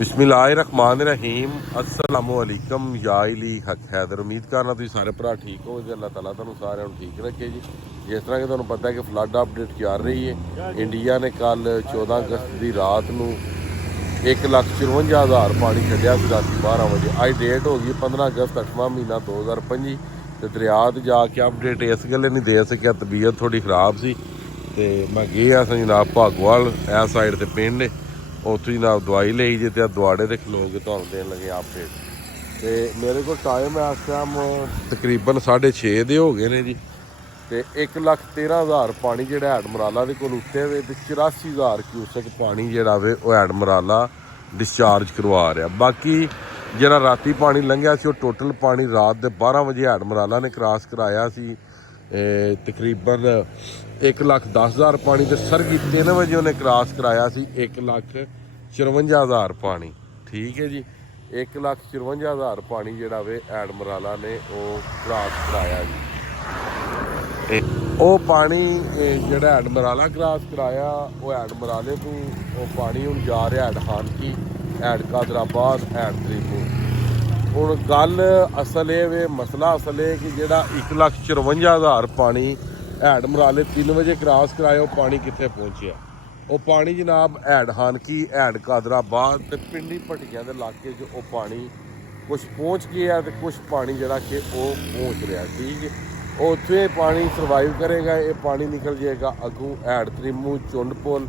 बिस्मिल्लाहिर्रहमानिर्रहीम अस्सलामुअलैकुम या अली हक हैदर। उम्मीद करना तुम सारे भरा ठीक हो गए। अल्लाह ताला तुहानू सारे ठीक रखे जी। जिस तरह कि तुहानू पता है कि फ्लड अपडेट चल रही है। इंडिया ने कल 14 अगस्त की रात को 1,54,000 पानी छड्या रात 12 बजे। अज डेट हो गई 15 अगस्त 8वां महीना 2025। तो दरिया जाके अपडेट इस गल्ले नहीं दे सकिया, तबीयत थोड़ी खराब सी। तो मैं गया जनाब भागोवाल इस साइड से पिंड, उत्थों जनाब दवाई ली जी। तो दुआड़े से खलो के तुहानू देन लगे अपडेट। तो मेरे को टाइम है इस टाइम तकरीबन 6:30 दे हो गए ने जी। तो 1,13,000 पानी जोड़ा एडमराला के कोल उत्ते वे, तो 84,000 क्यूसक पानी जोड़ा वे वो एडमराला डिस्चार्ज करवा रहा। बाकी जोड़ा राती पानी लंघिया सी, टोटल पानी रात के 12 बजे एडमराला ने क्रॉस कराया सी तकरीबन 1,10,000 पानी। तो सरगी 3 बजे उन्हें क्रॉस कराया सी 1,54,000 पानी। ठीक है जी, 1,54,000 पानी जोड़ा वे एडमराला ने वो क्रॉस कराया जी। वो पानी जोड़ा एडमराला क्रॉस कराया वो एडमराले को वो पानी हूँ जा रहा एड हानकी, एड कादराबाद, एड तरीमू। हुण गल असल ये मसला असल है कि जोड़ा 1,54,000 पानी एडमराले 3 बजे क्रॉस कराया, वो पानी कितने पहुँचा? वो पानी जनाब एड हानकी, एड कादराबाद ते पिंडी भट्टियां के इलाके वो पानी कुछ पहुँच गया तो कुछ पानी जोड़ा कि वो पहुँच रहा। ठीक है, उत्थे पानी सर्वाइव करेगा, ये पानी निकल जाएगा अगू एड तरीमू, चुंडपुल,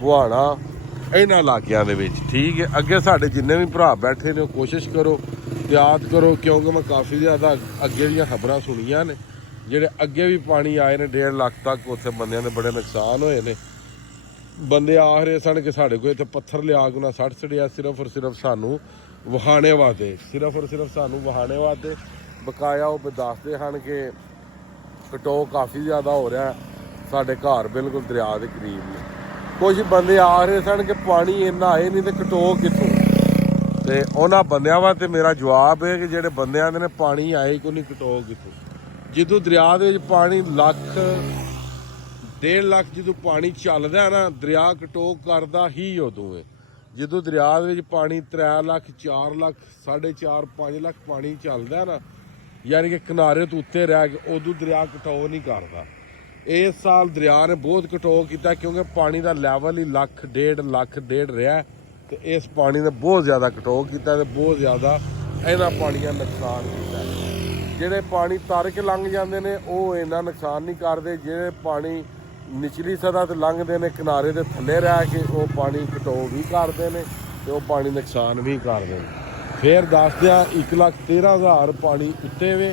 बुहाना इन्होंने इलाकों के। ठीक है, अगे साढ़े जिन्ने भी भरा बैठे ने कोशिश करो, याद करो, क्योंकि मैं काफ़ी ज़्यादा अगे दी खबरां सुनिया ने जेडे अगे भी पानी आए ने 1.5 लाख तक। उत्थे बंदियां दे बड़े नुकसान होए ने। बंदे आख रहे सन कि साढ़े को इत्थे पत्थर लिया के उन्हें सट छड़िया सिर्फ और सिर्फ सानू वहाने वास्ते, सिर्फ और सिर्फ सानू वहाने वास्ते। बकाया वो दसते हैं कि कटो काफ़ी ज़्यादा हो रहा है, साढ़े घर बिल्कुल दरिया के करीब ने। कुछ बंदे आ रहे सन कि पानी इन्ना आए नहीं तो कटो कितों। तो उन्होंने बंदियां वास्ते मेरा जवाब है कि जेडे बंदे आते ने पानी आए को नहीं कटो कितों। जो दरिया के पानी 1,00,000 1.5 लाख जो पानी चलता है ना, दरिया कटो करता ही उदों है जो दरिया के पानी 3 लाख 4 लाख 4.5 5 लाख पानी चलता है ना, यानी कि किनारे तो उत्ते रह गए, उदों दरिया कटो नहीं करता। इस साल दरिया ने बहुत कटो किया क्योंकि पानी का लैवल ही 1,00,000 1.5 लाख रहा। तो इस पानी ने बहुत ज़्यादा कटो किया, बहुत ज़्यादा इन्होंने पानिया नुकसान किया। जेडे पानी तर के लंघ जाते हैं वो इन्ना नुकसान नहीं करते, जेडे पानी निचली सतह तो लंघते हैं किनारे के थले रह के वो पानी कटो भी करते हैं तो पानी नुकसान भी करते हैं। फिर दस दिया 1,13,000 पानी उत्ते वे,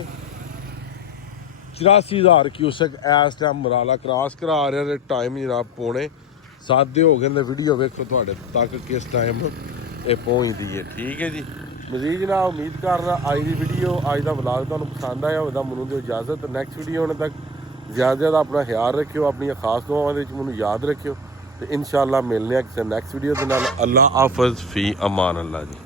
84,000 क्यूसक इस टाइम मराला क्रॉस करा रहे। टाइम जनाब 6:45 हो गए। वीडियो वेखो थोड़े तक किस टाइम ये पहुँचती है। ठीक है जी, मजीद जनाब उम्मीद करना अज की वीडियो अज का व्लॉग तुहानू पसंद आया होगा। मैनू दो इजाजत, नैक्सट वीडियो होने तक ज़्यादा से ज़्यादा अपना ख्याल रखियो, अपन खास दुआवां दे विच मैनू याद रखियो। तो इंशाअल्लाह मिलने किसी नैक्सट वीडियो के नाल। अल्लाह हाफिज़, फी अमान अल्लाह जी।